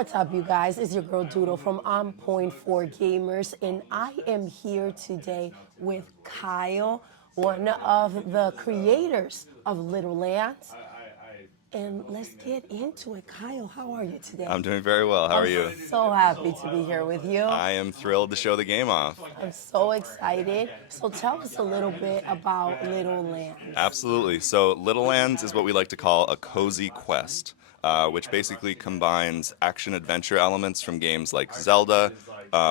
What's up, you guys? It's your girl Doodle from OnPoint for Gamers, and I am here today with Kyle, one of the creators of Littlelands. And let's get into it. Kyle, how are you today? I'm doing very well. How are you? So happy to be here with you. I am thrilled to show the game off. I'm so excited. So tell us a little bit about Littlelands. Absolutely. So, Littlelands is what we like to call a cozy quest, which basically combines action adventure elements from games like Zelda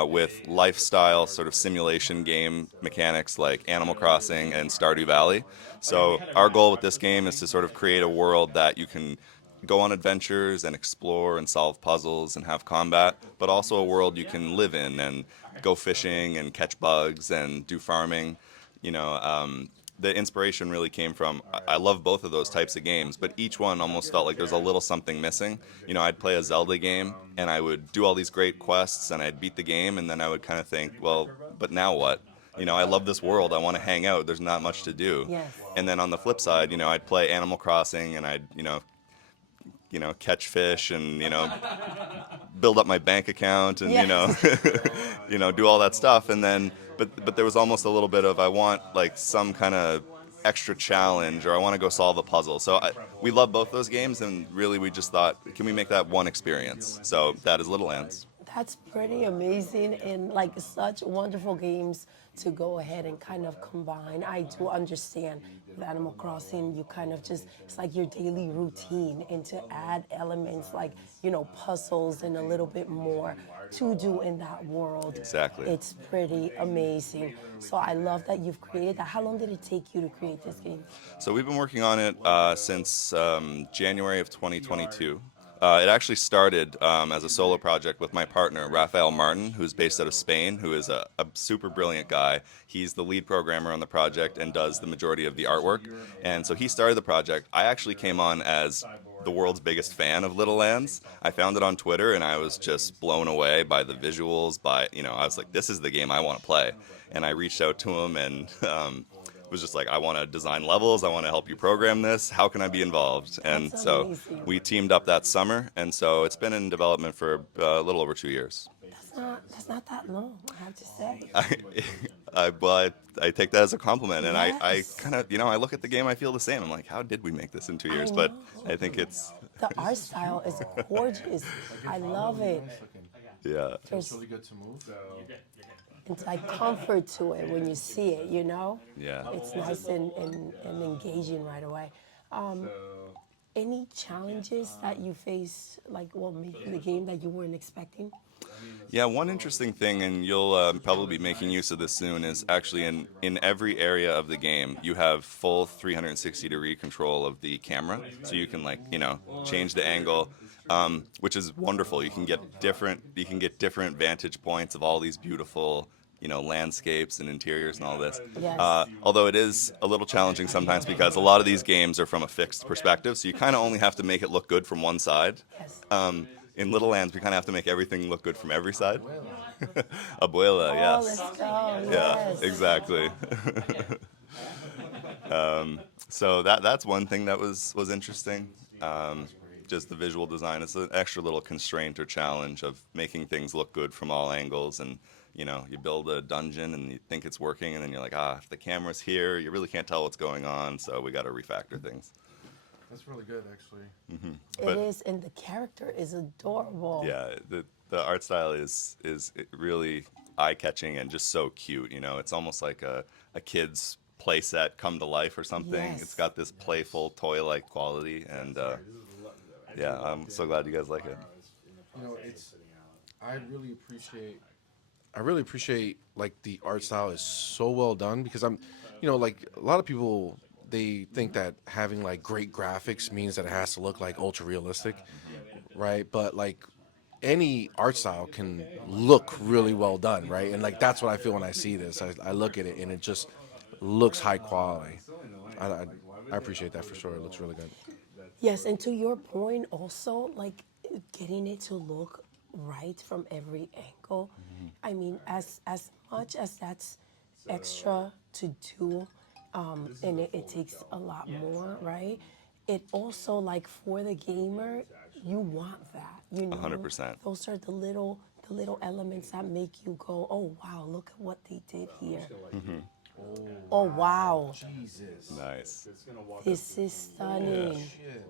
with lifestyle sort of simulation game mechanics like Animal Crossing and Stardew Valley. So, our goal with this game is to sort of create a world that you can go on adventures and explore and solve puzzles and have combat, but also a world you can live in and go fishing and catch bugs and do farming. You know, the inspiration really came from, I love both of those types of games, but each one almost felt like there's a little something missing. You know, I'd play a Zelda game and I would do all these great quests and I'd beat the game, and then I would kind of think, well, but now what? You know, I love this world. I want to hang out. There's not much to do. Yes. And then on the flip side, you know, I'd play Animal Crossing and I'd, catch fish and, build up my bank account and, do all that stuff. And then, but there was almost a little bit of, I want like some kind of extra challenge, or I want to go solve a puzzle. So we love both those games, and really we just thought, can we make that one experience? So that is Littlelands. That's pretty amazing, and like such wonderful games to go ahead and kind of combine. I do understand with Animal Crossing, you kind of just, it's like your daily routine, and to add elements like, puzzles and a little bit more to do in that world. Exactly. It's pretty amazing. So I love that you've created that. How long did it take you to create this game? So we've been working on it since January of 2022. It actually started as a solo project with my partner, Rafael Martin, who's based out of Spain, who is a super brilliant guy. He's the lead programmer on the project and does the majority of the artwork. And so he started the project. I actually came on as the world's biggest fan of Littlelands. I found it on Twitter, and I was just blown away by the visuals, I was like, this is the game I want to play. And I reached out to him and was just like, I want to design levels, I want to help you program this, how can I be involved? And That's so amazing. we teamed up that summer, and so it's been in development for a little over 2 years. That's not that long, I have to say. I take that as a compliment, and I Yes. kind of, I look at the game, I feel the same. I'm like, how did we make this in 2 years? I But know. I think it's, The art style is gorgeous. I love it. yeah. There's Really good to move. it's like comfort to it when you see it, Yeah. It's nice and engaging right away. Any challenges that you faced, like, making the game that you weren't expecting? Yeah, one interesting thing, and you'll probably be making use of this soon, is actually in every area of the game, you have full 360-degree control of the camera. So you can, change the angle, which is wonderful. You can get different vantage points of all these beautiful, landscapes and interiors and all this. Yes. Although it is a little challenging sometimes because a lot of these games are from a fixed perspective, so you kind of only have to make it look good from one side. Yes. In Littlelands, we kind of have to make everything look good from every side. Abuela, yes. Let's go. Yeah, Yes. exactly. So that's one thing that was interesting. Just the visual design. It's an extra little constraint or challenge of making things look good from all angles. And, you build a dungeon and you think it's working, and then you're like, if the camera's here, you really can't tell what's going on, so we got to refactor things. That's really good, actually. But- It is, and the character is adorable. Yeah, the art style is really eye-catching and just so cute. It's almost like a kid's play set come to life or something. Yes. It's got this playful, toy-like quality, and yeah, I'm so glad you guys like it. I really appreciate like the art style is so well done, because like a lot of people, they think that having like great graphics means that it has to look like ultra realistic, right? But like any art style can look really well done, right? And like that's what I feel when I see this. I look at it and it just looks high quality. I appreciate that for sure. It looks really good. Yes, and to your point also, like getting it to look right from every angle. I mean, as much as that's extra to do, and it takes a lot more, right? It also, like, for the gamer, you want that, you know. 100%. Those are the little elements that make you go, oh wow, look at what they did here. Oh wow, Jesus. Nice. this is stunning. Shit.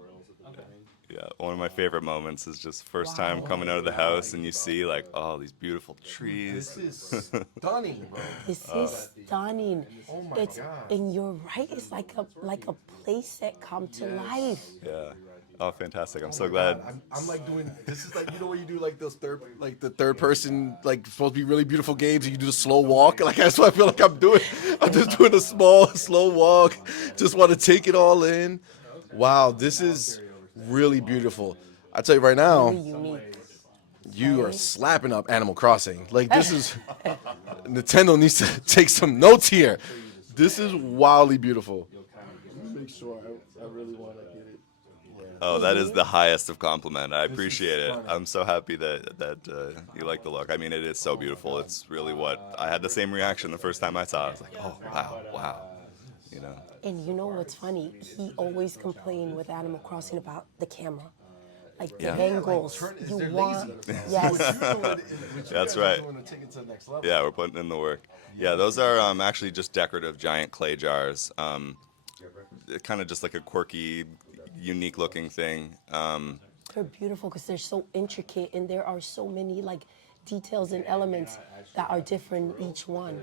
Yeah, one of my favorite moments is just first time Wow. coming out of the house and you see like, oh, these beautiful This trees. is stunning, bro. This is stunning. Oh my It's God. and you're right. It's like a place that come to life. Yeah. Oh, fantastic. I'm so God, glad. I'm like doing this is like, you know, where you do like those the third person, like supposed to be really beautiful games and you do the slow walk, like that's what I feel like I'm doing. I'm just doing a small slow walk, just want to take it all in. Wow, this is really beautiful. I tell you right now, Really unique. you are slapping up Animal Crossing. Like this is Nintendo needs to take some notes here. This is wildly beautiful. Make sure I really want to get it. Oh, that is the highest of compliment. I appreciate it. stunning. I'm so happy that you like the look. I mean, it is so beautiful. It's really what I had the same reaction the first time I saw it. I was like, oh, wow, wow. You know. And you know what's funny? He always complained with Animal Crossing about the camera. Like the Yeah. angles. Is You they're want lazy. yes. That's right. Doing to take it to the next level. Yeah, we're putting in the work. Yeah, those are actually just decorative giant clay jars. Kind of just like a quirky, unique looking thing. They're beautiful because they're so intricate and there are so many like details and elements that are different in each one.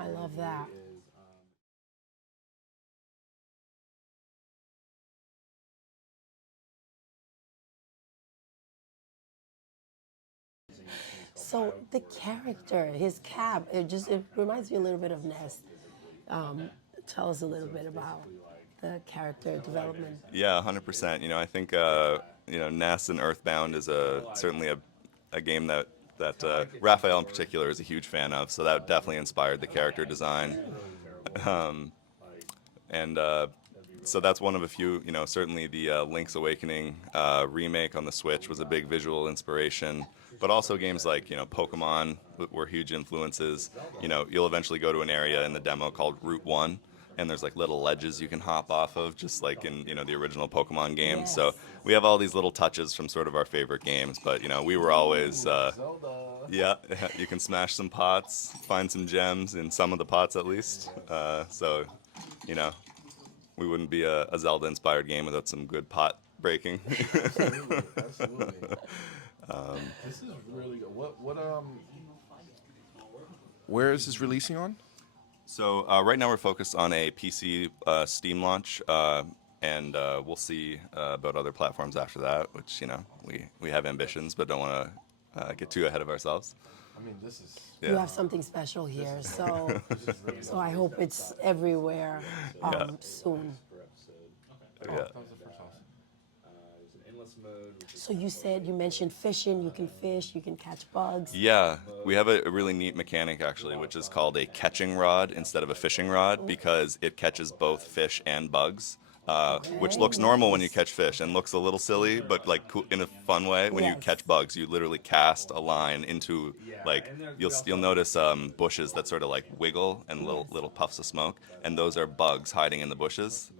I love that. So the character, his cab, it reminds me a little bit of Ness. Tell us a little bit about the character development. Yeah, 100%. You know, I think Ness and Earthbound is certainly a game that Raphael in particular is a huge fan of. So that definitely inspired the character design, and so that's one of a few. You know, certainly the Link's Awakening remake on the Switch was a big visual inspiration. But also games like Pokemon were huge influences. You know, you'll eventually go to an area in the demo called Route One, and there's like little ledges you can hop off of, just like in the original Pokemon games. Yes. So we have all these little touches from sort of our favorite games. But we were always yeah, you can smash some pots, find some gems in some of the pots at least. So you know, we wouldn't be a Zelda-inspired game without some good pot breaking. Absolutely. This is really good. Where is this releasing on? So right now we're focused on a PC Steam launch, and we'll see about other platforms after that. Which we have ambitions, but don't want to get too ahead of ourselves. I mean, this is You have something special here, so I hope it's everywhere soon. Yeah. that was the first house. So you mentioned fishing. You can fish, you can catch bugs. Yeah, we have a really neat mechanic actually, which is called a catching rod instead of a fishing rod because it catches both fish and bugs. Which looks normal when you catch fish and looks a little silly, but like in a fun way. When you Yes. catch bugs, you literally cast a line into you'll notice bushes that sort of like wiggle and little puffs of smoke, and those are bugs hiding in the bushes.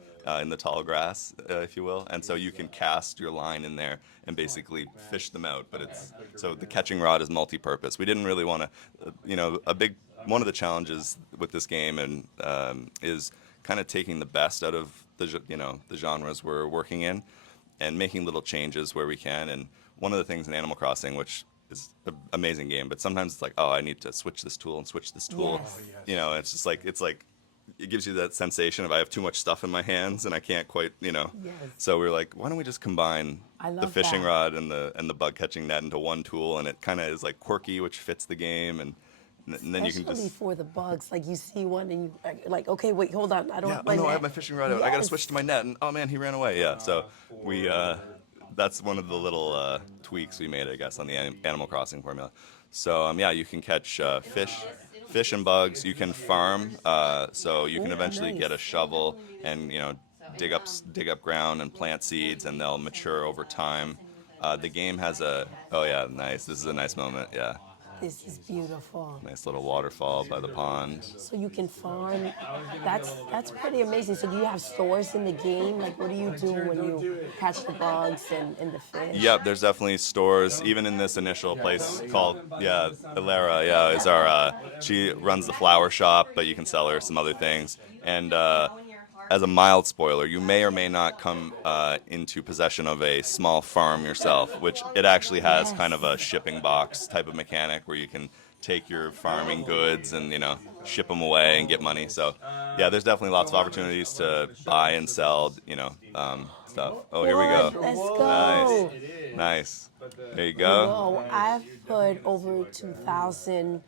In the tall grass, if you will, and so you can cast your line in there and basically fish them out. But so the catching rod is multi-purpose. We didn't really want to, one of the challenges with this game and is kind of taking the best out of the genres we're working in and making little changes where we can. And one of the things in Animal Crossing, which is an amazing game, but sometimes it's like, oh, I need to switch this tool and switch this tool. Yes. It's just like it gives you that sensation of I have too much stuff in my hands and I can't quite. Yes. So we're like, why don't we just combine I the love fishing that. rod and the bug catching net into one tool, and it kind of is like quirky, which fits the game, and then you can Especially just. for the bugs, like you see one and you like, okay, wait, hold on, I don't Yeah, have oh my no, I net. have my fishing rod out. I gotta Yes. switch to my net, and oh man, he ran away. Yeah, so we that's one of the little tweaks we made, I guess, on the Animal Crossing formula. So yeah, you can catch fish and bugs. You can farm, so you can Ooh, eventually get a nice. shovel and dig up ground and plant seeds, and they'll mature over time. The game has oh yeah, nice. This is a nice moment. Yeah. This is beautiful. Nice little waterfall by the pond. So you can farm. That's pretty amazing. So do you have stores in the game? Like, what do you do when you catch the bugs and the fish? Yep, there's definitely stores, even in this initial place called, Ilara, is our, she runs the flower shop, but you can sell her some other things. And as a mild spoiler, you may or may not come into possession of a small farm yourself, which it actually has kind of a shipping box type of mechanic where you can take your farming goods and, ship them away and get money. So, yeah, there's definitely lots of opportunities to buy and sell, stuff. Oh, here we go. Let's go. Nice. There you go. Whoa, I've put over 2,000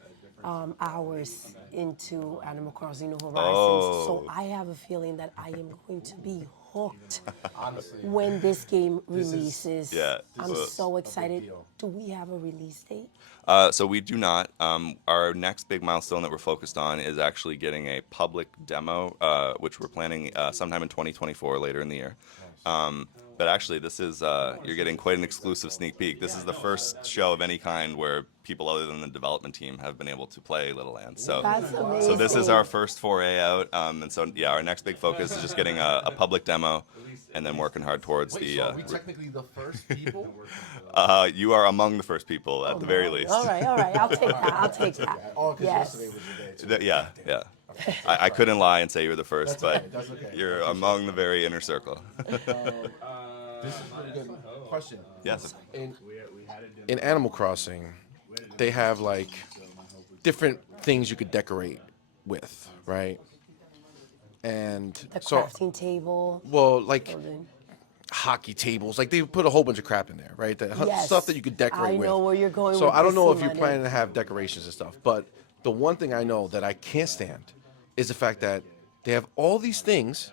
hours into Animal Crossing New Horizons, so I have a feeling that I am going to be hooked when this game releases. I'm so excited. Do we have a release date? So we do not. Our next big milestone that we're focused on is actually getting a public demo, which we're planning sometime in 2024, later in the year. But actually, this is you're getting quite an exclusive sneak peek. This is the first show of any kind where people other than the development team have been able to play Littlelands. So, That's amazing. so this is our first foray out, and so our next big focus is just getting a public demo, and then working hard towards the. So are we technically the first people? You are among the first people at the very least. All right. I'll take that. Oh, because Yes. yesterday was your day too. Yeah. I couldn't lie and say you're the first, but That's okay. you're among the very inner circle. This is a pretty good question. Yes. In Animal Crossing, they have like different things you could decorate with, right? And The so, crafting table. well, like building. hockey tables, like they put a whole bunch of crap in there, right? Yes. Stuff that you could decorate with. I know where you're going So with I don't this, know if you're Simone. planning to have decorations and stuff, but the one thing I know that I can't stand is the fact that they have all these things,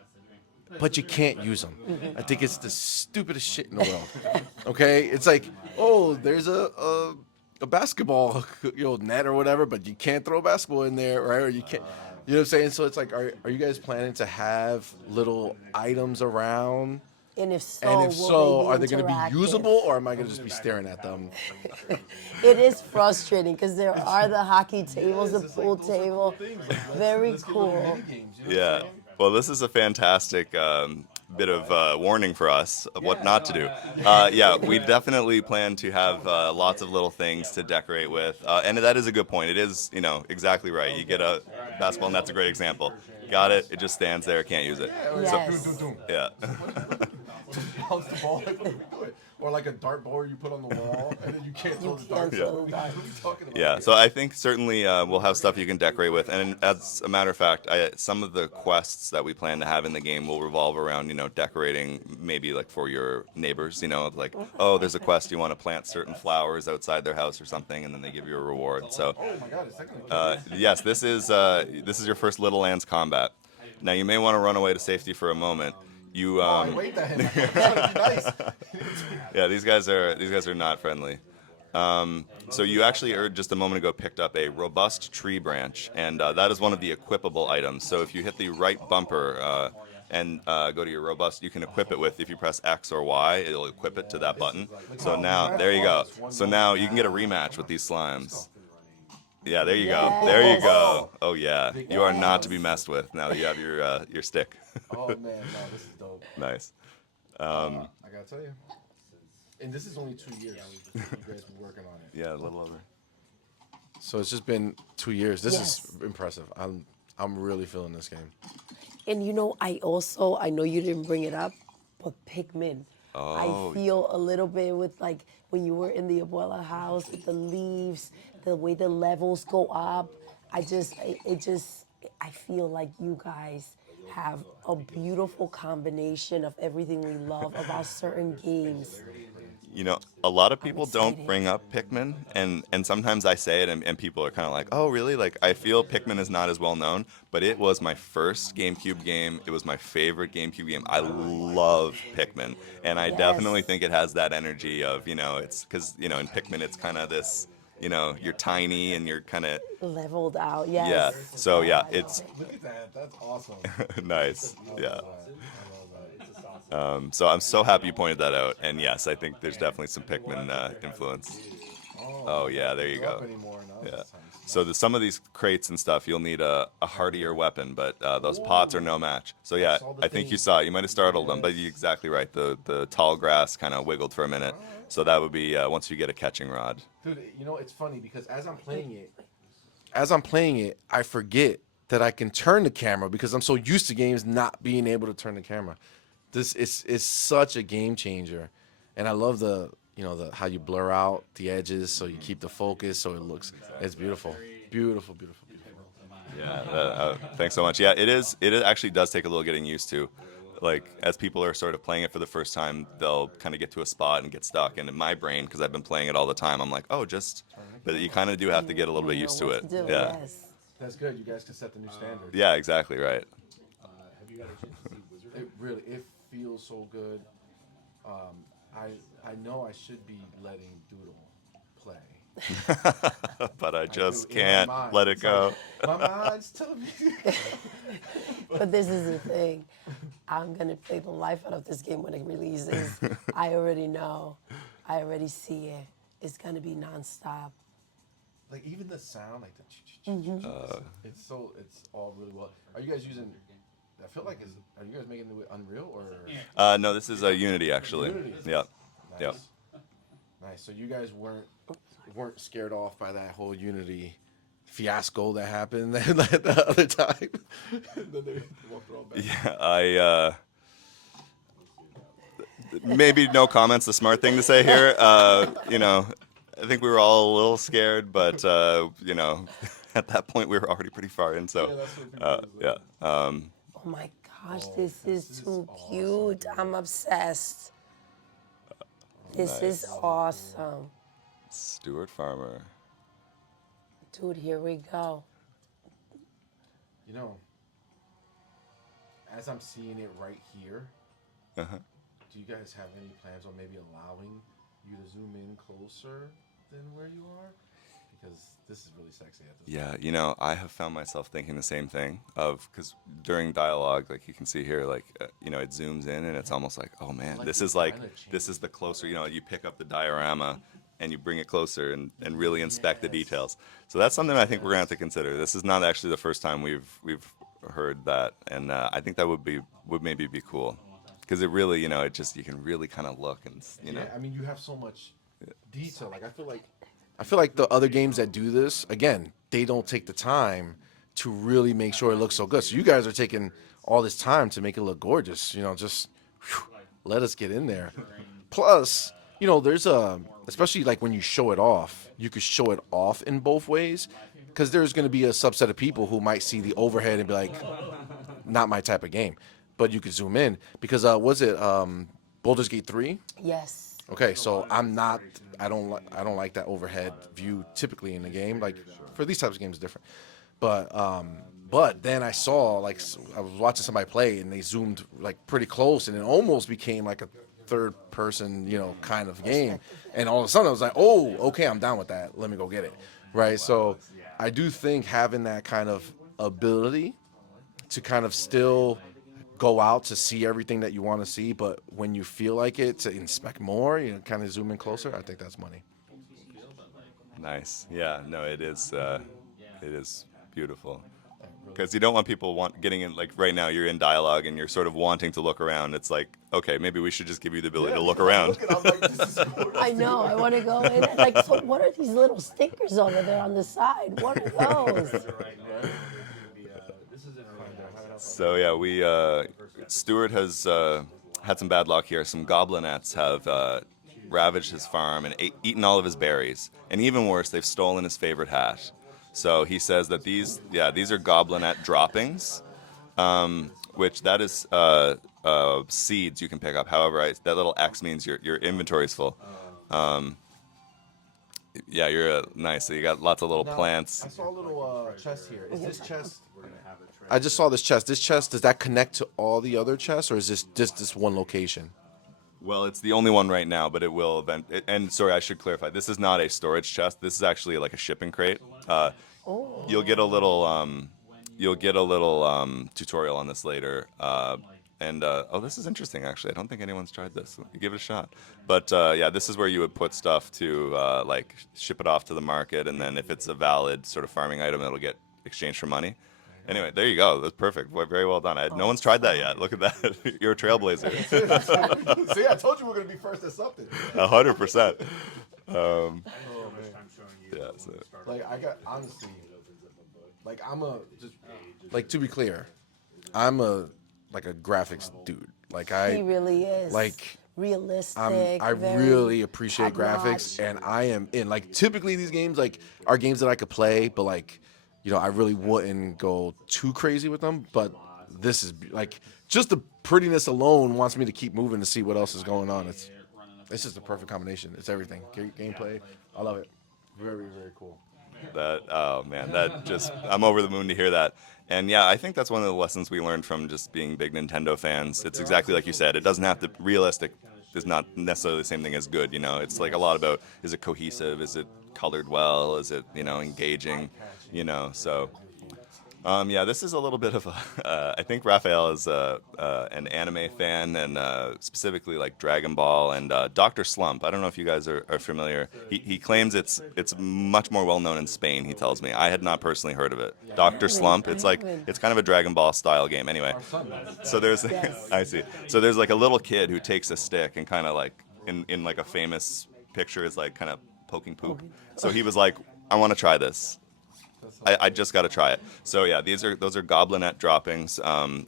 but you can't use them. I think it's the stupidest shit in the world. Okay, it's like, oh, there's a basketball, net or whatever, but you can't throw a basketball in there, right? Or you can't. You know what I'm saying? So it's like, are you guys planning to have little items around? And if so, And if will so, they are be they going to be interactive? usable, or am I going to just be staring at them? It is frustrating because there are the hockey tables, the pool table. Very cool. Yeah. Well, this is a fantastic bit of warning for us of what not to do. We definitely plan to have lots of little things to decorate with, and that is a good point. It is, exactly right. You get a basketball, and that's a great example. Got it. It just stands there. Can't use it. Yes. Yeah. Bounce the ball. Like, what are we doing? Or like a dartboard you put on the wall, and then you can't throw the dart. Can't throw the dart. What are we talking about? Yeah, so I think certainly we'll have stuff you can decorate with, and as a matter of fact, some of the quests that we plan to have in the game will revolve around, decorating maybe like for your neighbors, like, oh, there's a quest, you want to plant certain flowers outside their house or something, and then they give you a reward. So, Oh my God, it's technically. yes, this is your first Littlelands combat. Now you may want to run away to safety for a moment. You Wait that him. That'd be nice. yeah, these guys are not friendly. So you actually, just a moment ago, picked up a robust tree branch, and that is one of the equipable items. So if you hit the right bumper and go to your robust, you can equip it with, if you press X or Y, it'll equip it to that button. So now, there you go. So now you can get a rematch with these slimes. Yeah, there you go. There you go. Oh yeah, you are not to be messed with now that you have your stick. Oh man, no, this is dope. Nice. I gotta tell you. And this is only 2 years. You guys been working on it. Yeah, a little over. So it's just been 2 years. This Yes. is impressive. I'm really feeling this game. And I know you didn't bring it up, but Pikmin. Oh. I feel a little bit with like when you were in the abuela house, with the leaves, the way the levels go up. I feel like you guys have a beautiful combination of everything we love about certain games. A lot of people don't excited. bring up Pikmin, and sometimes I say it, and people are kind of like, oh, really? Like, I feel Pikmin is not as well known, but it was my first GameCube game. It was my favorite GameCube game. I love Pikmin, and I Yes. definitely think it has that energy of, it's because, in Pikmin, it's kind of this, you're tiny and you're kind of, Leveled out, yes. yeah. So, yeah, it's Look at that. That's awesome. nice. Yeah. So I'm so happy you pointed that out, and yes, I think there's definitely some Pikmin influence. Oh Oh yeah, there you They're up go. anymore now. Yeah. This time. So some of these crates and stuff, you'll need a hardier weapon, but those pots are no match. So yeah, saw the I think you thing. saw it. You might have startled them, but you're Yes. exactly right. The tall grass kind of wiggled for a minute. So that would be once you get a catching rod. Dude, you know it's funny because as I'm playing it, I forget that I can turn the camera because I'm so used to games not being able to turn the camera. This is such a game changer, and I love the the how you blur out the edges so you keep the focus so it looks it's beautiful, beautiful, beautiful, beautiful. Yeah, thanks so much. Yeah, it is. It actually does take a little getting used to. Like as people are sort of playing it for the first time, they'll kind of get to a spot and get stuck. And in my brain, because I've been playing it all the time, I'm like, oh, just. But you kind of do have to get a little bit You know used to what it. do, Yeah. Yes. That's good. You guys can set the new standard. Yeah, exactly right. It really it feels so good. I know I should be letting Doodle play. But I I just do, in my can't mind. let it It's go. like, my mind's telling me. But this is the thing. I'm gonna play the life out of this game when it releases. I already know. I already see it. It's gonna be nonstop. Like even the sound, like the it's all really well. Are you guys using? I feel like are you guys making it with Unreal or? No, this is a Unity actually. Unity. Yep. Nice. Yep. Nice. So you guys weren't scared off by that whole Unity fiasco that happened the other time. Then they walked all back. Yeah, maybe no comments. The smart thing to say here. I think we were all a little scared, but at that point we were already pretty far in. So, that's what people yeah. Oh my gosh, this is too cute. I'm obsessed. This is awesome. Stuart Farmer. Dude, here we go. You know, as I'm seeing it right here, Uh-huh. do you guys have any plans on maybe allowing you to zoom in closer than where you are? Because this is really sexy at this Yeah, I have found myself thinking the same thing because during dialogue, like you can see here, like it zooms in and it's almost like, oh man, Like this it is like kinda this is the closer. You pick up the diorama and you bring it closer and really inspect the details. So that's something I think we're gonna have to consider. This is not actually the first time we've heard that, and I think that would maybe be cool because it really, it just you can really kind of look and Yeah, I mean, you have so much detail. Like I feel like the other games that do this, again, they don't take the time to really make sure it looks so good. So you guys are taking all this time to make it look gorgeous. Just let us get in there. Plus, there's especially like when you show it off, you could show it off in both ways, because there's going to be a subset of people who might see the overhead and be like, not my type of game. But you could zoom in because was it Baldur's Gate 3? Yes. Okay, so I don't like that overhead view typically in the game. Like for these types of games, it's different. But then I saw I was watching somebody play and they zoomed like pretty close and it almost became like a third person, kind of game. And all of a sudden I was like, oh, okay, I'm down with that. Let me go get it. Right. So I do think having that kind of ability to kind of still go out to see everything that you want to see, but when you feel like it, to inspect more, kind of zoom in closer. I think that's money. Nice. Yeah. No, it is beautiful. Because you don't want people getting in, like right now you're in dialogue and you're sort of wanting to look around. It's like, okay, maybe we should just give you the ability to look around. I know. I want to go in. Like, so what are these little stickers over there on the side? What are those? So yeah, Stuart has had some bad luck here. Some goblinettes have ravaged his farm and eaten all of his berries. And even worse, they've stolen his favorite hat. So he says that these are goblinette droppings, which that is seeds you can pick up. However, that little X means your inventory is full. Yeah, you're nice. So you got lots of little plants. I saw a little chest here. Is this chest? I just saw this chest. This chest, does that connect to all the other chests, or is this just this one location? Well, it's the only one right now, but it will eventually. And sorry, I should clarify. This is not a storage chest. This is actually like a shipping crate. You'll get a little tutorial on this later. And oh, this is interesting. Actually, I don't think anyone's tried this. Give it a shot. But yeah, this is where you would put stuff to like ship it off to the market, and then if it's a valid sort of farming item, it'll get exchanged for money. Anyway, there you go. That's perfect. Very well done. No one's tried that yet. Look at that. You're a trailblazer. See, I told you we're gonna be first at something. 100%. Oh man. Yeah. So. Like I got honestly, like I'm a just like to be clear, I'm a like a graphics dude. Like He really is. like realistic. I very really appreciate graphics, top-notch. and I am in. Like typically these games like are games that I could play, but like you know I really wouldn't go too crazy with them. But this is like just the prettiness alone wants me to keep moving to see what else is going on. It's just a perfect combination. It's everything. Gameplay, I love it. Very very cool. That oh man, that just I'm over the moon to hear that. And yeah, I think that's one of the lessons we learned from just being big Nintendo fans. It's exactly like you said. It doesn't have to realistic is not necessarily the same thing as good, you know. It's like a lot about is it cohesive, is it colored well, is it, you know, engaging, you know. So yeah, this is a little bit of a. I think Raphael is an anime fan, and specifically like Dragon Ball and Doctor Slump. I don't know if you guys are familiar. He claims it's much more well known in Spain. He tells me. I had not personally heard of it. Doctor Slump. It's like it's kind of a Dragon Ball style game. Anyway, so there's Yes. I see. So there's like a little kid who takes a stick and kind of like in like a famous picture is like kind of poking poop. So he was like, I want to try this. I just got to try it. So yeah, those are goblinette droppings.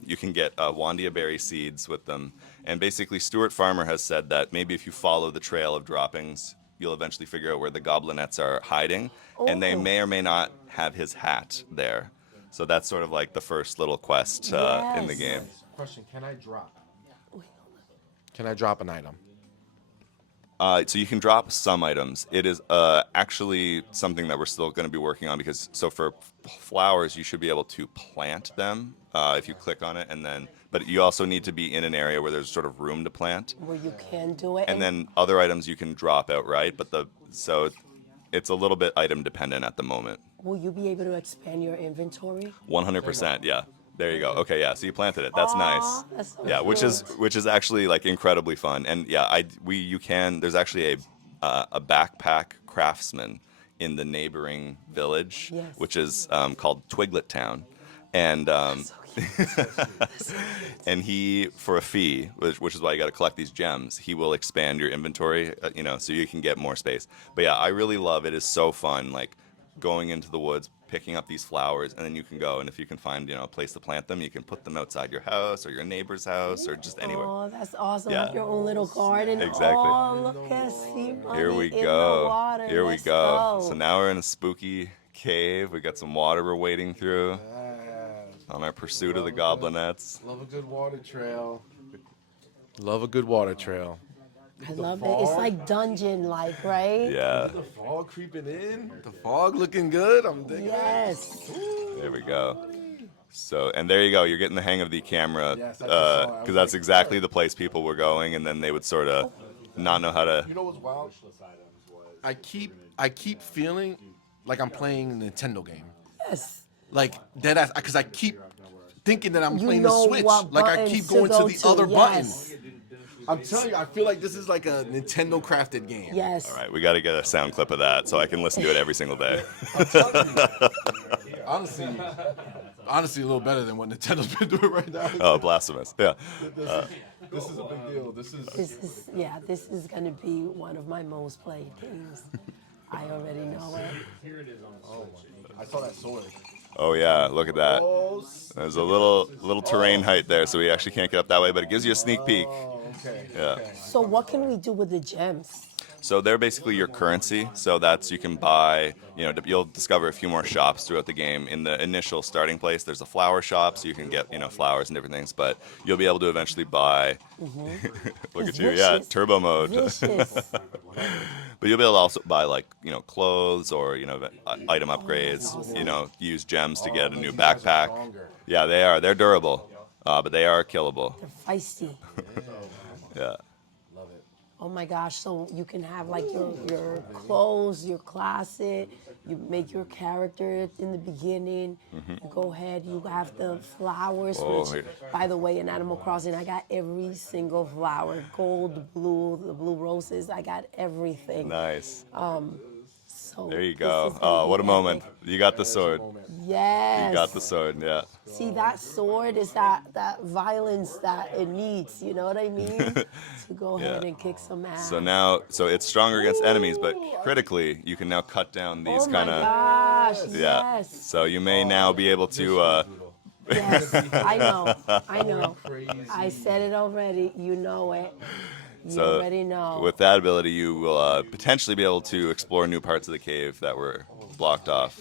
You can get Wandia berry seeds with them, and basically Stuart Farmer has said that maybe if you follow the trail of droppings, you'll eventually figure out where the goblinettes are hiding, and they may or may not have his hat there. So that's sort of like the first little quest in the Yes. game. Question: Can I drop? Can I drop an item? So you can drop some items. It is actually something that we're still going to be working on because so for flowers you should be able to plant them if you click on it, and then but you also need to be in an area where there's sort of room to plant. Where you can do it. And then other items you can drop outright, but so it's a little bit item dependent at the moment. Will you be able to expand your inventory? 100%, yeah. There you go. Okay, yeah. So you planted it. That's nice. That's so Yeah, cute. which is actually like incredibly fun. And yeah, you can. There's actually a backpack craftsman in the neighboring village, Yes. which is called Twiglet Town, and and he for a fee, which is why you got to collect these gems. He will expand your inventory, you know, so you can get more space. But yeah, I really love it. It's so fun, like going into the woods, picking up these flowers, and then you can go, and if you can find, you know, a place to plant them, you can put them outside your house or your neighbor's house or just anywhere. Oh, that's awesome. Yeah. Have your own little garden. Exactly. Oh, look at sea money Here we in the go. water. Here we Let's go. So now we're in a spooky cave. We got some water we're wading through on our pursuit of the goblinettes. Love a good water trail. Love a good water trail. I love it. It's like dungeon-like, right? Yeah. The fog creeping in. The fog looking good. I'm digging Yes. There we go. So, and there you go. You're getting the hang of the camera Yes, I just saw it. I was because that's like, exactly the place people were going, and then they would sort of not know how to. You know what's wild? I keep feeling like I'm playing a Nintendo game. Yes. Like deadass, because I keep thinking that I'm You playing the know Switch. what Like I buttons keep to going to go the to, other button. yes. I'm telling you, I feel like this is like a Nintendo crafted game. Yes. All right, we got to get a sound clip of that so I can listen to it every single day. I'm telling you. Honestly, a little better than what Nintendo's been doing right now. Oh, blasphemous! Yeah. This is a big deal. This This is gonna be one of my most played games. I already know it. I saw that sword. Oh yeah, look at that. Oh, There's a little terrain height there, so we actually can't get up that way, but it gives you a sneak peek. okay. Yeah. So what can we do with the gems? So they're basically your currency. So that's you can buy. You know, you'll discover a few more shops throughout the game. In the initial starting place, there's a flower shop, so you can get flowers and different things. But you'll be able to eventually buy. Look at you, yeah, Vicious. turbo mode. Vicious. But you'll be able to also buy like clothes or item upgrades. Use gems to get a new backpack. Yeah, they are. They're durable, but they are killable. They're feisty. Yeah. Love it. Oh my gosh, so you can have like your clothes, your closet, you make your character in the beginning. You go ahead, you have the flowers, Oh, which, yeah. by the way, in Animal Crossing, I got every single flower, gold, blue, the blue roses, I got everything. Nice. So There you this go. is gonna Oh, what a be moment. epic. You got the sword. You got the Yes. sword, yeah. See, that sword is that violence that it needs, you know what I mean? To go Yeah. ahead and kick some ass. So it's stronger against enemies, but critically, you can now cut down these Oh my kind of, gosh, yeah. yes. So you may now be able to, Yes, I know. I know. I said it already. You know it. You so already know. with that ability, you will potentially be able to explore new parts of the cave that were blocked off.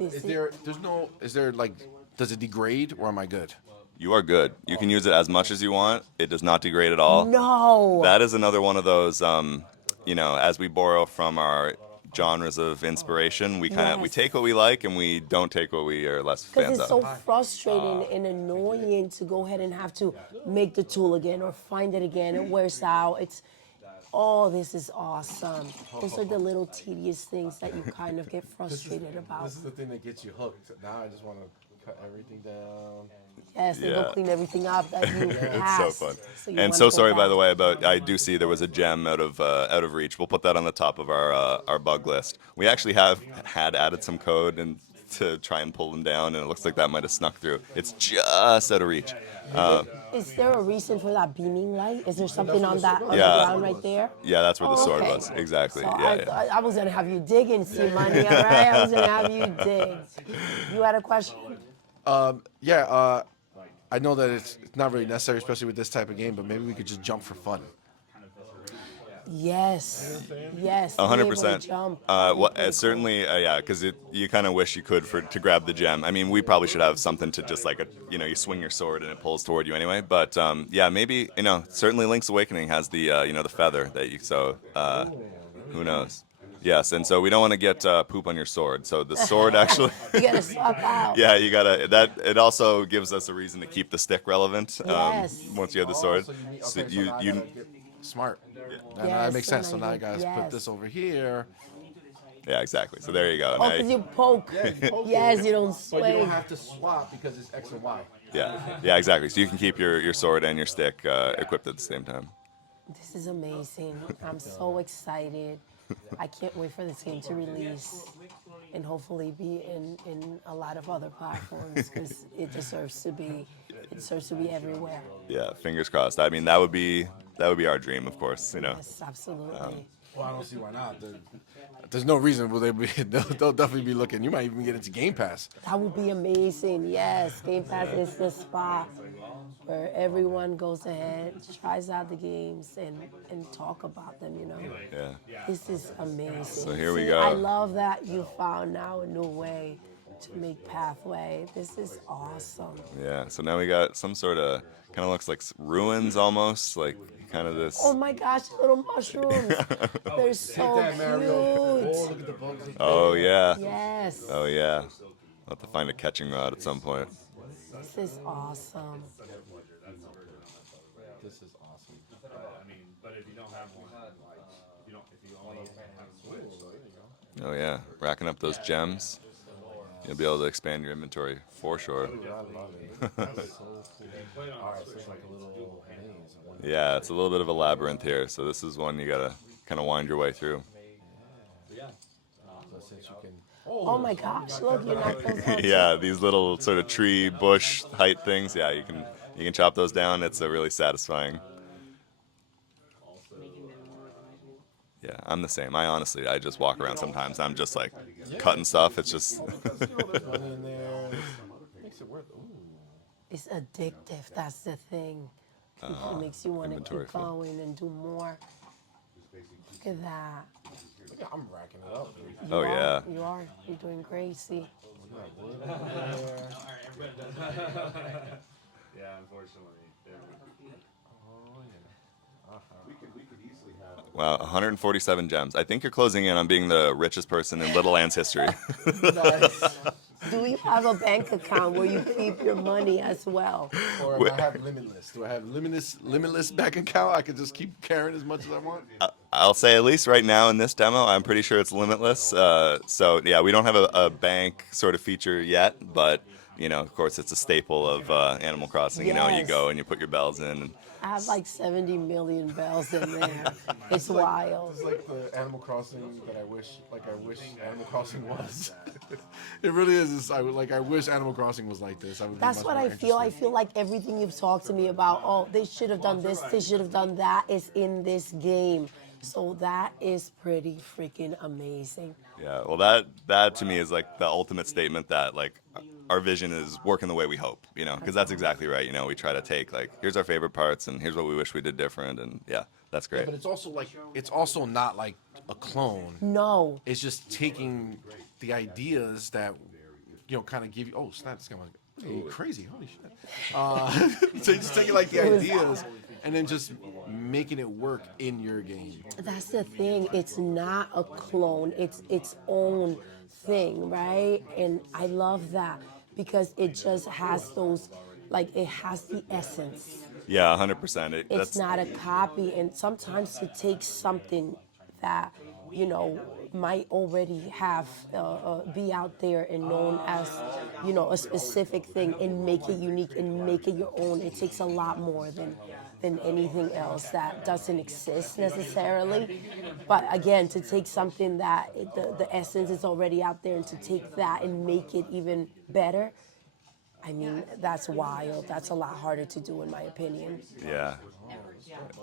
Is there like, does it degrade or am I good? You are good. You can use it as much as you want. It does not degrade at all. No. That is another one of those, as we borrow from our genres of inspiration, we Yes. take what we like and we don't take what we are less Because fans it's of. so frustrating and annoying to go ahead and have to make the tool again or find it again. It wears out. Oh, this is awesome. Those are the little tedious things that you kind of get frustrated about. This is the thing that gets you hooked. Now I just want to cut everything down. Yes, and Yeah. go clean everything up that you It's so passed. fun. You And wanna so go sorry, by back. the way, about I do see there was a gem out of reach. We'll put that on the top of our bug list. We actually had added some code and to try and pull them down, and it looks like that might have snuck through. It's just out of reach. Is there a reason for that beaming light? Is there something on that on the Yeah. ground right there? Yeah, that's where the Oh, sword okay. was. Exactly. So Yeah. I was gonna have you dig and see money, all right? I was gonna have you dig. You had a question? I know that it's not really necessary, especially with this type of game, but maybe we could just jump for fun. Yes. Yes. 100%. Jump. Certainly, yeah, because you kind of wish you could to grab the gem. I mean, we probably should have something to just like you swing your sword and it pulls toward you anyway. But yeah, maybe certainly Link's Awakening has the the feather that you who knows. Yes, and so we don't want to get poop on your sword. So the sword actually, You gotta swap out. yeah, you gotta. It also gives us a reason to keep the stick relevant. Yes. Once you have the sword, So so you now I gotta get smart. And Yes, that makes so sense. So now now I you- gotta yes. put this over here. yeah, exactly. So there you go. Oh, Now because you poke. Yes, you don't But you swing. don't have to swap because it's X and Y. yeah, exactly. So you can keep your sword and your stick equipped at the same time. This is amazing. I'm so excited. I can't wait for this game to release and hopefully be in a lot of other platforms because it deserves to be everywhere. Yeah, fingers crossed. I mean, that would be our dream, of course. Yes, absolutely. Well, I don't see why not. There's no reason will they be. They'll definitely be looking. You might even get into Game Pass. That would be amazing. Yes, Game Pass is the spot where everyone goes ahead, tries out the games, and talk about them, Yeah. This is amazing. So here we See, go. I love that you found now a new way to make Pathway. This is awesome. Yeah. So now we got some sort of kind of looks like ruins almost, like kind of this. Oh my gosh, little mushrooms. They're so Oh, cute. look at the bugs. Oh yeah. Yes, Oh yeah. I'll have to find a catching rod at some point. this is awesome. This is awesome. Oh yeah. Racking up those gems. You'll be able to expand your inventory for sure. I love it. That's so cool. All right, so it's like a little maze. I wonder- Yeah, it's a little bit of a labyrinth here. So this is one you gotta kind of wind your way through. So since you can. Oh my gosh, look, you knocked those out. Yeah, these little sort of tree bush height things. Yeah, you can chop those down. It's a really satisfying. Yeah, I'm the same. I just walk around sometimes. I'm just like cutting stuff. It's just Money in there. Makes it worth. Ooh. It's addictive. That's the thing. It makes you want to inventory keep full. going and do more. Look at that. Look at, I'm racking it up, dude. Oh, You are, yeah. You are. You're doing great. See. Look at that wood in there. Yeah, unfortunately. wow, 147 gems. I think you're closing in on being the richest person in Littlelands history. Nice. Do you have a bank account where you keep your money as well? Or if I have limitless, do I have limitless bank account? I can just keep carrying as much as I want. I'll say at least right now in this demo, I'm pretty sure it's limitless. So yeah, we don't have a bank sort of feature yet, but of course, it's a staple of Animal Crossing. You Yes. go and you put your bells in. I have like 70 million bells in there. It's wild. It's like the Animal Crossing that I wish Animal Crossing was. It really is. I wish Animal Crossing was like this. I would be That's much what more I feel. I interested. feel like everything you've talked to me about, oh, they should have done this, they should have done that, is in this game. So that is pretty freaking amazing. Yeah, well, that to me is like the ultimate statement that like our vision is working the way we hope. Because that's exactly right. We try to take like here's our favorite parts and here's what we wish we did different, and yeah, that's great. But it's also not like a clone. No. It's just taking the ideas that kind of give you. Oh snap! This guy was crazy. Holy shit! So just taking like the ideas and then just making it work in your game. That's the thing. It's not a clone. It's its own thing, right? And I love that because it just has those, like it has the essence. Yeah, 100%. It's not a copy, and sometimes to take something that might already have be out there and known as a specific thing and make it unique and make it your own. It takes a lot more than anything else that doesn't exist necessarily. But again, to take something that the essence is already out there and to take that and make it even better, I mean, that's wild. That's a lot harder to do, in my opinion. Yeah.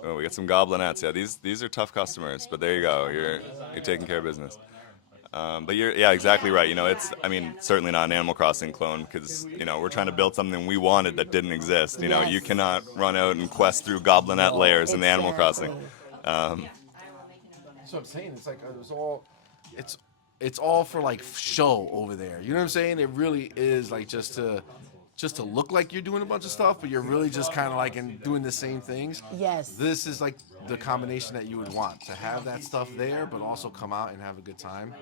Oh, we got some goblinettes. Yeah, these are tough customers, but there you go. You're taking care of business. But yeah, exactly right. Certainly not an Animal Crossing clone because we're trying to build something we wanted that didn't exist. You Yes. cannot run out and quest through goblinette layers in the Animal Crossing. So I'm saying it's like it's all for like show over there. You know what I'm saying? It really is like just to look like you're doing a bunch of stuff, but you're really just kind of like doing the same things. Yes. This is like the combination that you would want to have that stuff there, but also come out and have a good time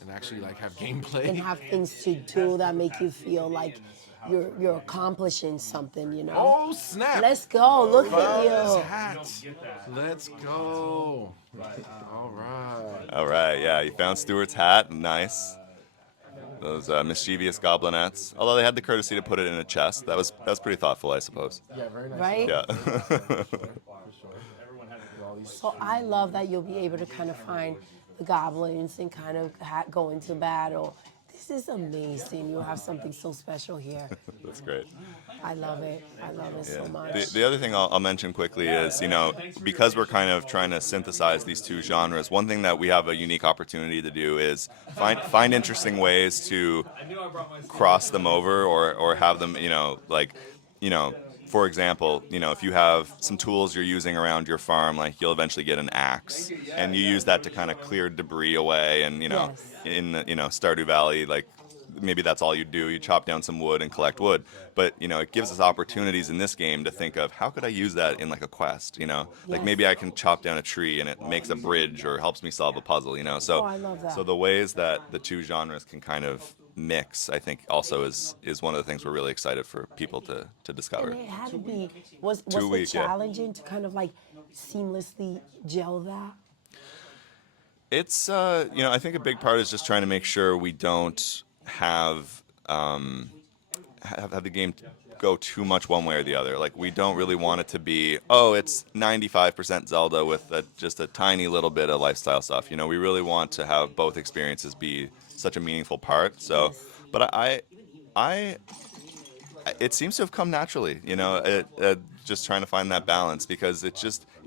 and actually like have gameplay. And have things to do that make you feel like you're accomplishing something. Oh snap! Let's go. Look Love at this hat. Let's go. All right. All right, yeah, you found Stuart's hat. Nice. Those mischievous goblinettes. Although they had the courtesy to put it in a chest. That was pretty thoughtful, I suppose. Yeah, very nice. Right? Yeah. For sure. So I love that you'll be able to kind of find the goblins and kind of go into battle. This is amazing. You have something so special here. That's great. I love it. I love it so much. The other thing I'll mention quickly is, because we're kind of trying to synthesize these two genres, one thing that we have a unique opportunity to do is find interesting ways to cross them over or have them, for example, if you have some tools you're using around your farm, like you'll eventually get an axe, and you use that to kind of clear debris away, and Yes. in Stardew Valley, like maybe that's all you do. You chop down some wood and collect wood, but it gives us opportunities in this game to think of how could I use that in like a quest. Like Yes. maybe I can chop down a tree and it makes a bridge or helps me solve a puzzle. So Oh, I love that. so the ways that the two genres can kind of mix, I think, also is one of the things we're really excited for people to discover. And it had to be, was Too it weak, yeah. challenging to kind of like seamlessly gel that? It's I think a big part is just trying to make sure we don't have the game go too much one way or the other. Like we don't really want it to be, it's 95% Zelda with just a tiny little bit of lifestyle stuff. We really want to have both experiences be such a meaningful part. So, Yes. but it seems to have come naturally. Just trying to find that balance because it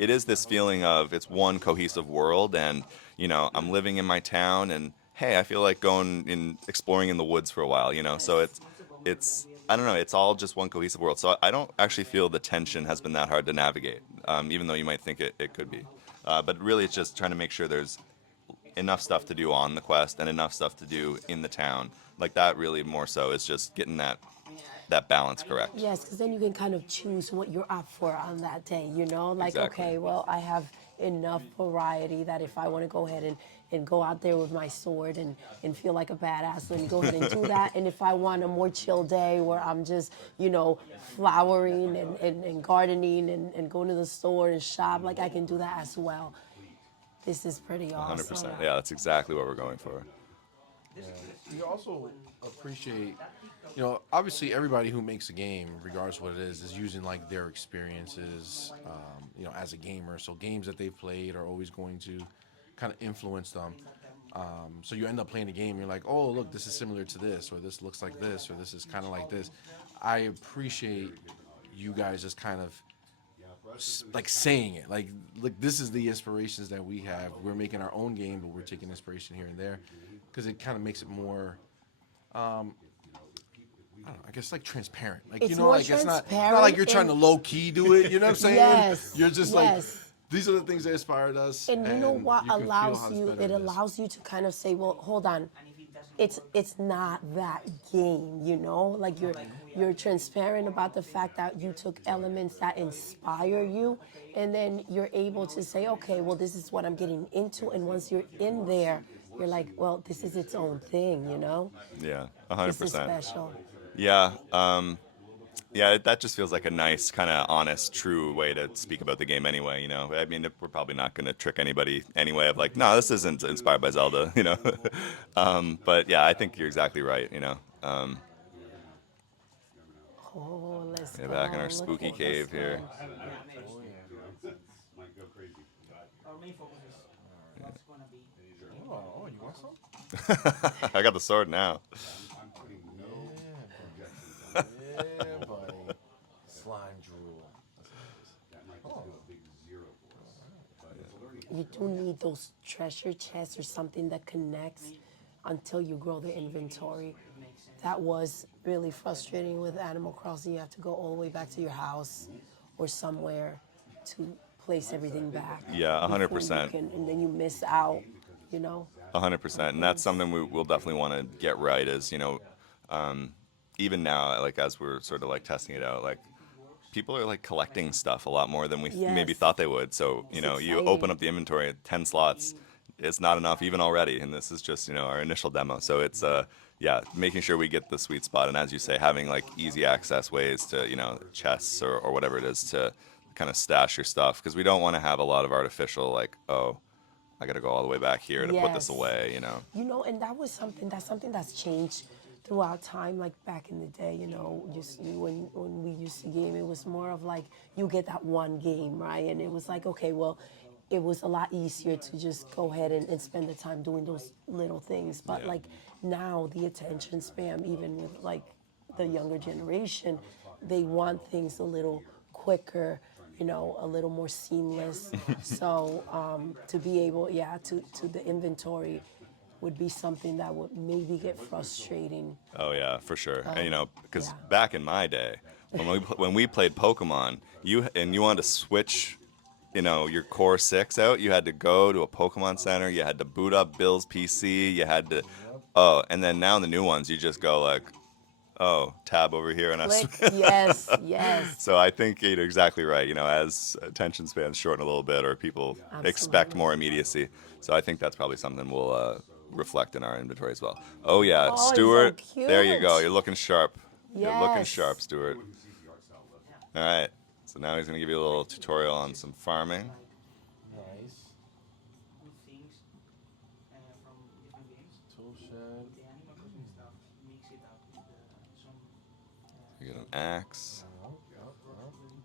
is this feeling of it's one cohesive world, and I'm living in my town, and hey, I feel like going and exploring in the woods for a while. So it's I don't know, it's all just one cohesive world. So I don't actually feel the tension has been that hard to navigate, even though you might think it could be. But really, it's just trying to make sure there's enough stuff to do on the quest and enough stuff to do in the town. Like that, really, more so is just getting that balance correct. Yes, because then you can kind of choose what you're up for on that day, Like, Exactly. okay, well, I have enough variety that if I want to go ahead and go out there with my sword and feel like a badass, then go ahead and do that. And if I want a more chill day where I'm just, flowering and gardening and going to the store and shop, like I can do that as well. This is pretty awesome. 100%. Yeah, that's exactly what we're going for. We also appreciate, obviously everybody who makes a game, regardless of what it is using like their experiences, as a gamer. So games that they've played are always going to kind of influence them. So you end up playing a game, you're like, oh, look, this is similar to this, or this looks like this, or this is kind of like this. I appreciate you guys just kind of like saying it, like, look, this is the inspirations that we have. We're making our own game, but we're taking inspiration here and there, because it kind of makes it more, I don't know, I guess like transparent. Like, It's more like it's not transparent like you're trying to and- low key do it. You know what I'm saying? Yes, You're just yes. like, these are the things that inspired us. And you know what you can feel allows how you? better It is. allows you to kind of say, well, hold on, it's not that game, Like you're transparent about the fact that you took elements that inspire you, and then you're able to say, okay, well, this is what I'm getting into, and once you're in there, you're like, well, this is its own thing, Yeah, This is 100%. special. Yeah, yeah, that just feels like a nice, kind of honest, true way to speak about the game anyway, I mean, we're probably not going to trick anybody anyway of like, no, this isn't inspired by Zelda, But yeah, I think you're exactly right, Oh, let's Yeah, go. back in our Look spooky at cave this here. one. Oh, you want some? I got the sword now. Yeah, buddy. Slime drool. You do need those treasure chests or something that connects until you grow the inventory. That was really frustrating with Animal Crossing. You have to go all the way back to your house or somewhere to place everything back. Yeah, before you 100%. and then you miss out, 100%, and that's something we'll definitely want to get right. Is even now, like as we're sort of like testing it out, like people are like collecting stuff a lot more than we maybe Yes. thought they would. So It's you open exciting. up the inventory at 10 slots, it's not enough even already, and this is just our initial demo. So it's yeah, making sure we get the sweet spot, and as you say, having like easy access ways to chests or whatever it is to kind of stash your stuff, because we don't want to have a lot of artificial like, oh, I got to go all the way back here to put this Yes. away, And that was something that's changed throughout time. Like back in the day, when we used to game, it was more of like you get that one game, right? And it was like, okay, well, it was a lot easier to just go ahead and spend the time doing those little things. But Yeah. like now, the attention span, even with like the younger generation, they want things a little quicker, a little more seamless. So to be able, to the inventory would be something that would maybe get frustrating. Oh yeah, for sure. And because yeah. back in my day, when we played Pokemon, you wanted to switch, your core 6 out, you had to go to a Pokemon Center, you had to boot up Bill's PC, you had to, and then now in the new ones, you just go like, oh, tab over here, and I Click, yes, yes. So I think you're exactly right. As attention spans shorten a little bit, or people expect Absolutely. more immediacy. So I think that's probably something we'll reflect in our inventory as well. Oh yeah, Oh, he's so Stuart. There you go. cute. You're looking sharp. You're looking Yes. sharp, Stuart. All right. So now he's gonna give you a little tutorial on some farming. Nice. Tool shed. You get an axe.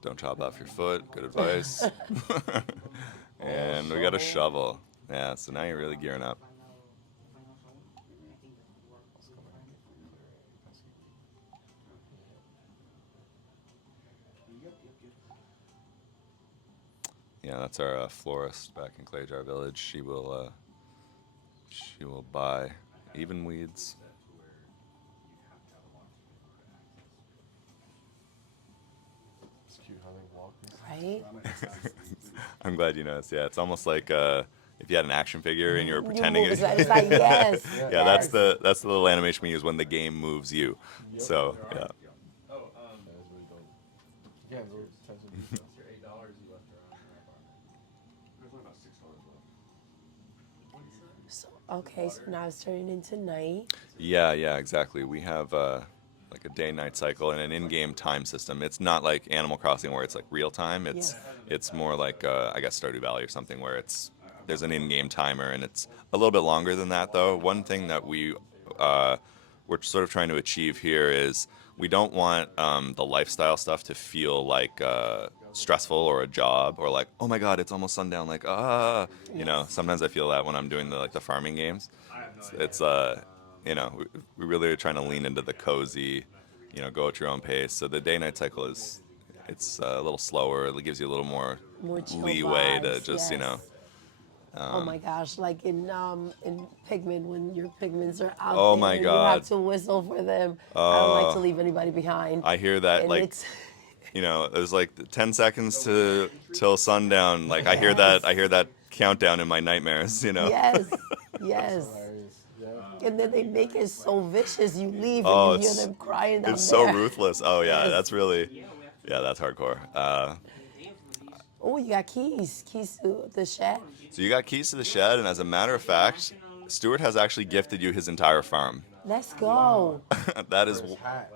Don't chop off your foot. Good advice. And we got a shovel. Yeah. So now you're really gearing up. Yeah, that's our florist back in Clay Jar Village. She will buy even weeds. It's cute how they walk. Right? I'm glad you noticed. Yeah, it's almost like if you had an action figure and you were pretending. It's like yes. Yeah, that's the little animation we use when the game moves you. So yeah. That is really dope. Yeah, little attention to detail. Okay, so now it's turning into night. Yeah, yeah, exactly. We have like a day-night cycle and an in-game time system. It's not like Animal Crossing where it's like real time. It's Yes. it's more like I guess Stardew Valley or something where there's an in-game timer and it's a little bit longer than that though. One thing that we're sort of trying to achieve here is we don't want the lifestyle stuff to feel like stressful or a job or like oh my god it's almost sundown like Yes. sometimes I feel that when I'm doing the farming games it's we really are trying to lean into the cozy, go at your own pace. So the day night cycle it's a little slower. It gives you a little more More chill leeway to vibes. just Yes. Oh my gosh, like in Pigmen when your pigments are out oh there my and you have god, to whistle for them. I don't like to leave anybody behind. I hear that And like it's there's like 10 seconds to till sundown. Like yes. I hear that countdown in my nightmares. Yes. That's Yes. hilarious. Yeah. And then they make it so vicious. You leave and Oh, you hear them crying down it's so there. ruthless. Oh yeah, Yes. that's hardcore. Oh, you got keys. Keys to the shed. So you got keys to the shed, and as a matter of fact, Stuart has actually gifted you his entire farm. Let's go. That For is, his hat.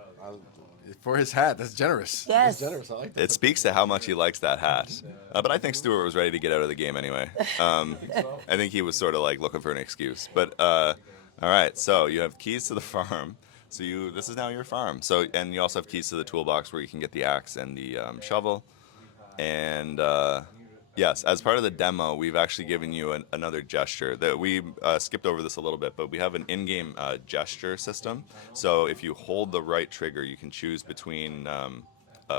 For his hat. That's generous. Yes. That's generous. I like that. it speaks to how much he likes that hat. But I think Stuart was ready to get out of the game anyway. I think he was sort of like looking for an excuse. But all right, so you have keys to the farm. So this is now your farm. So and you also have keys to the toolbox where you can get the axe and the shovel. And yes, as part of the demo, we've actually given you another gesture that we skipped over this a little bit, but we have an in-game gesture system. So if you hold the right trigger, you can choose between,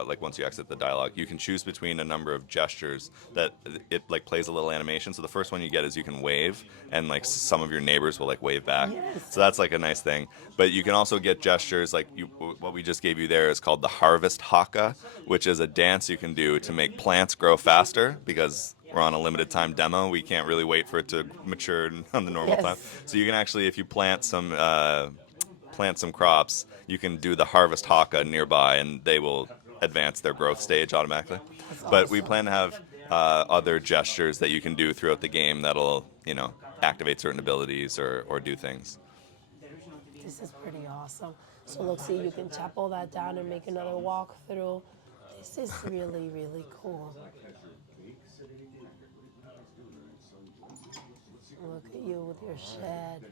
like once you exit the dialogue, you can choose between a number of gestures that it like plays a little animation. So the first one you get is you can wave, and like some of your neighbors will like wave back. Yes. So that's like a nice thing. But you can also get gestures like what we just gave you there is called the harvest haka, which is a dance you can do to make plants grow faster because we're on a limited time demo. We can't really wait for it to mature on the normal Yes. time. So you can actually, if you plant some crops, you can do the harvest haka nearby, and they will advance their growth stage automatically. But we awesome. plan to have other gestures that you can do throughout the game that'll activate certain abilities or do things. This is pretty awesome. So look, see, you can chop all that down and make another walkthrough. This is really, really cool. Look at you with your shed.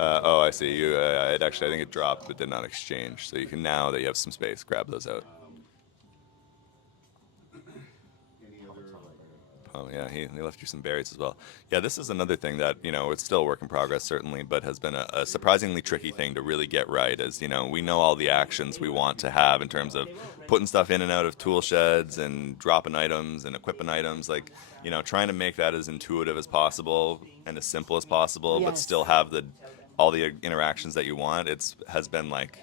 Oh, I see. I think it dropped but did not exchange. So you can, now that you have some space, grab those out. Oh yeah, he left you some berries as well. Yeah, this is another thing that it's still a work in progress certainly, but has been a surprisingly tricky thing to really get right. As we know all the actions we want to have in terms of putting stuff in and out of tool sheds and dropping items and equipping items. Like trying to make that as intuitive as possible and as simple as possible, but Yes. still have all the interactions that you want. Has been like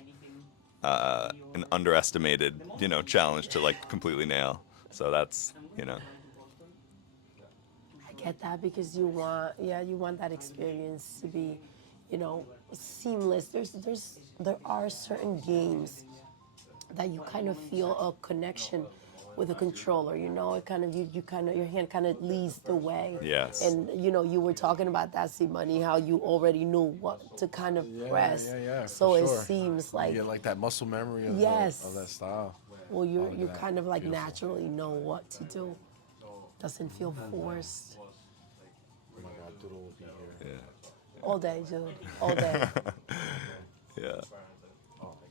an underestimated challenge to like completely nail. So that's I get that because you want that experience to be, seamless. There are certain games that you kind of feel a connection with a controller. It kind of your hand kind of leads the way. Yes. And you were talking about that, see, Money, how you already knew what to kind of press. Yeah. So for it sure. seems like You get like that muscle memory of, Yes. of that style. well, you that. kind of like Beautiful. naturally know what to do. Doesn't feel forced. Oh my God, Doodle will be here. All day, dude. All day. Yeah.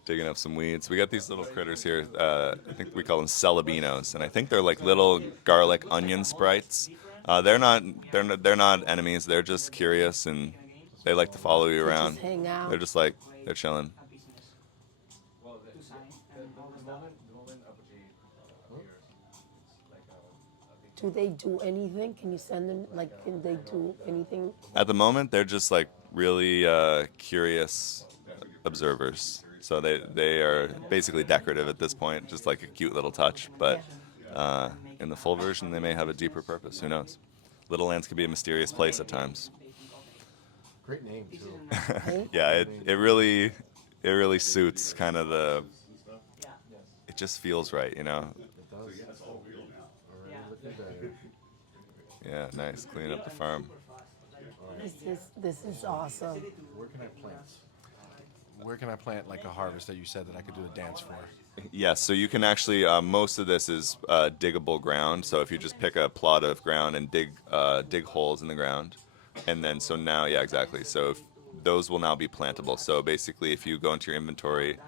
Digging up some weeds. We got these little critters here. I think we call them celebinos, and I think they're like little garlic onion sprites. They're not enemies. They're just curious, and they like to follow you They around. just hang out. They're just like they're chilling. Do they do anything? Can you send them, can they do anything? At the moment, they're just like really curious observers. So they are basically decorative at this point, just like a cute little touch. But in the full version, they may have a deeper purpose. Who knows? Littlelands can be a mysterious place at times. Great name too. Right? Yeah, it really suits kind of it just feels right. It does. Already looking better. Yeah, nice. Clean up the farm. This is awesome. Where can I plant? Where can I plant like a harvest that you said that I could do a dance for? Yes, so you can actually, most of this is diggable ground. So if you just pick a plot of ground and dig holes in the ground, and then so now, yeah, exactly. So if, those will now be plantable. So basically, if you go into your inventory,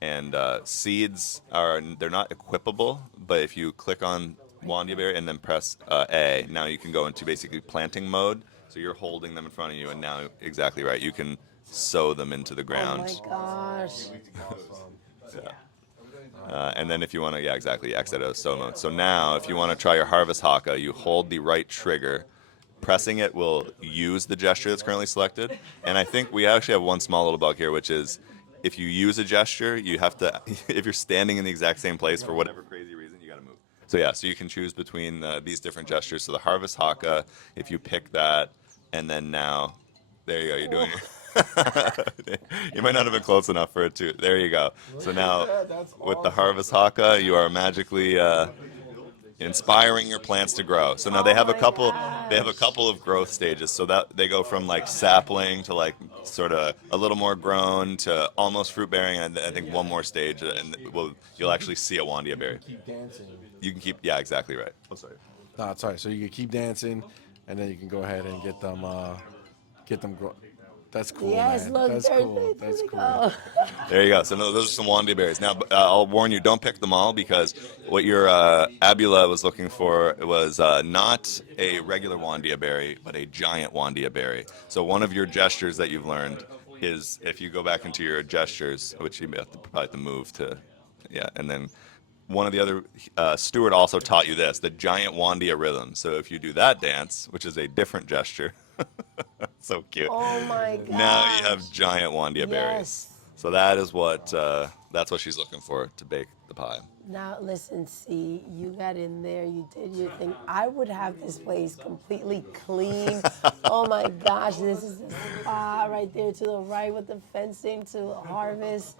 and seeds are they're not equipable, but if you click on Wandia Berry and then press A, now you can go into basically planting mode. So you're holding them in front of you, and now exactly right, you can sow them into the Oh my ground. gosh. And then if you want to, yeah, exactly, exit out of sow mode. So now, if you want to try your harvest haka, you hold the right trigger. Pressing it will use the gesture that's currently selected. And I think we actually have one small little bug here, which is if you use a gesture, you have to, if you're standing in the exact same place for whatever crazy reason, you got to move. So yeah, so you can choose between these different gestures. So the harvest haka, if you pick that, and then now, there you go, you're doing it. You might not have been close enough for it to. There you go. So now, with the harvest haka, you are magically inspiring your plants to grow. So now they Oh have a my couple. They have a gosh. couple of growth stages. So that they go from like sapling to like sort of a little more grown to almost fruit bearing, and I think one more stage, and you'll actually see a Wandia berry. Keep dancing. You can keep. Yeah, exactly right. I'm sorry. No, sorry. So you can keep dancing, and then you can go ahead and get them grow. That's cool, Yes, man. look, That's there, cool. there That's we cool. go. There you go. So no, those are some Wandia berries. Now I'll warn you, don't pick them all because what your Abula was looking for was not a regular Wandia berry, but a giant Wandia berry. So one of your gestures that you've learned is if you go back into your gestures, which you have to probably have to move to, yeah, and then one of the other Stuart also taught you this, the giant Wandia rhythm. So if you do that dance, which is a different gesture, so cute. Oh my Now you have gosh. giant Wandia berries. Yes. So that is what that's what she's looking for to bake the pie. Now listen, see, you got in there, you did your thing. I would have this place completely clean. Oh my gosh, this is the spot right there to the right with the fencing to harvest.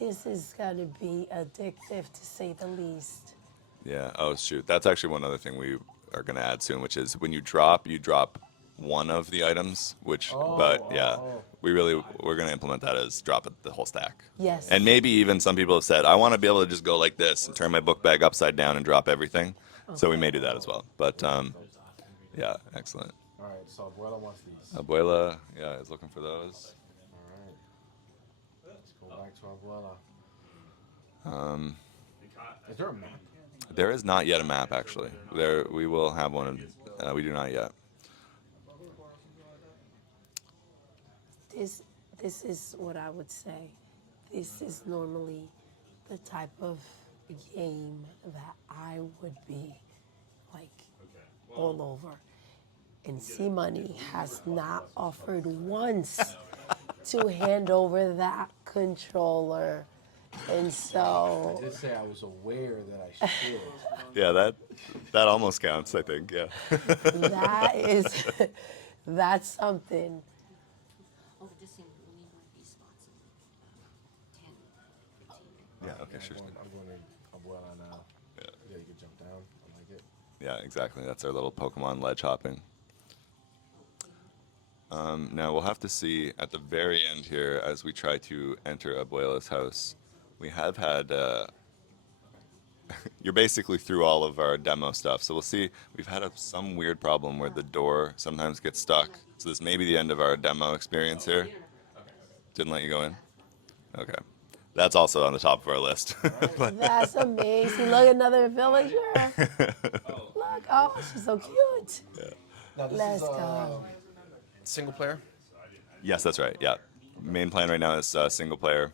This is gonna be addictive to say the least. Yeah. Oh shoot, that's actually one other thing we are gonna add soon, which is when you drop one of the items. But yeah, we're gonna implement that as drop it the whole stack. Yes. And maybe even some people have said, I want to be able to just go like this and turn my book bag upside down and drop everything. So we may do that as well. But yeah, excellent. All right. So Abuela wants these. Abuela, yeah, is looking for those. All right. Let's go back to Abuela. Is there a map? There is not yet a map, actually. There, we will have one. We do not yet. This is what I would say. This is normally the type of game that I would be like all over. And C Money has not offered once to hand over that controller. And so I did say I was aware that I should. Yeah, that almost counts, I think. Yeah. that is that's something. Oh, this thing only might be spots of 10, 15. Yeah. Okay. Sure. I'm going to Abuela now. Yeah. Yeah, you can jump down. I like it. Yeah. Exactly. That's our little Pokemon ledge hopping. Now we'll have to see at the very end here as we try to enter Abuela's house. We have had. You're basically through all of our demo stuff, so we'll see. We've had some weird problem where the door sometimes gets stuck. So this may be the end of our demo experience here. Didn't let you go in. Okay, that's also on the top of our list. That's amazing. Look, another villager. Look, oh, she's so cute. Now this Let's is go. single player. Yes, that's right. Yeah, main plan right now is single player.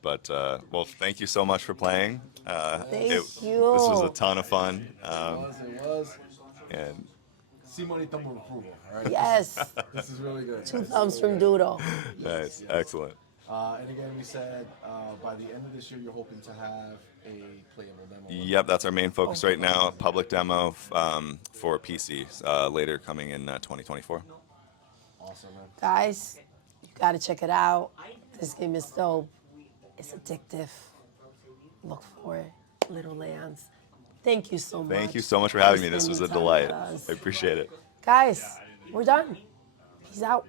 But well, thank you so much for playing. Thank This you. was a ton of fun. It was. And C Money thumb of approval. All right. Yes, This is really good. two thumbs from Doodle. nice, excellent. And again, we said by the end of this year, you're hoping to have a playable demo. Yep, that's our main focus right now. A public demo for PC later coming in 2024. Awesome, man. Guys, you gotta check it out. This game is dope. It's addictive. Look for it. Littlelands. Thank you so much. Thank you so much for having me. This was a spending time with delight. us. I appreciate it. Guys, we're done. Peace out.